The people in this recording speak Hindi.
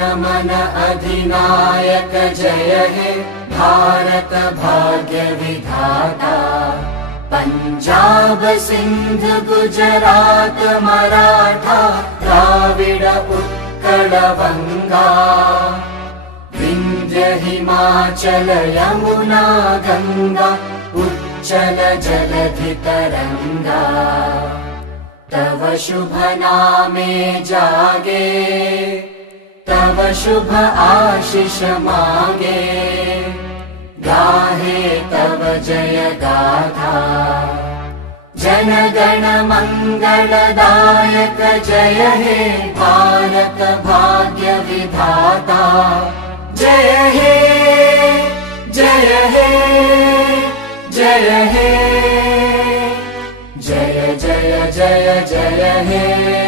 मन अधिनायक जय हे भारत भाग्य विधाता। पंजाब सिंध गुजरात मराठा द्राविड उत्कल बंगा। विंध्य हिमाचल यमुना गंगा उच्चल जलधि तरंगा। तव शुभ नामे जागे तव शुभ आशीष मांगे। गाहे तव जय गाथा जन गण मंगलदायक जय हे भारत भाग्य विधाता। जय हे जय हे जय हे जय जय जय जय हे।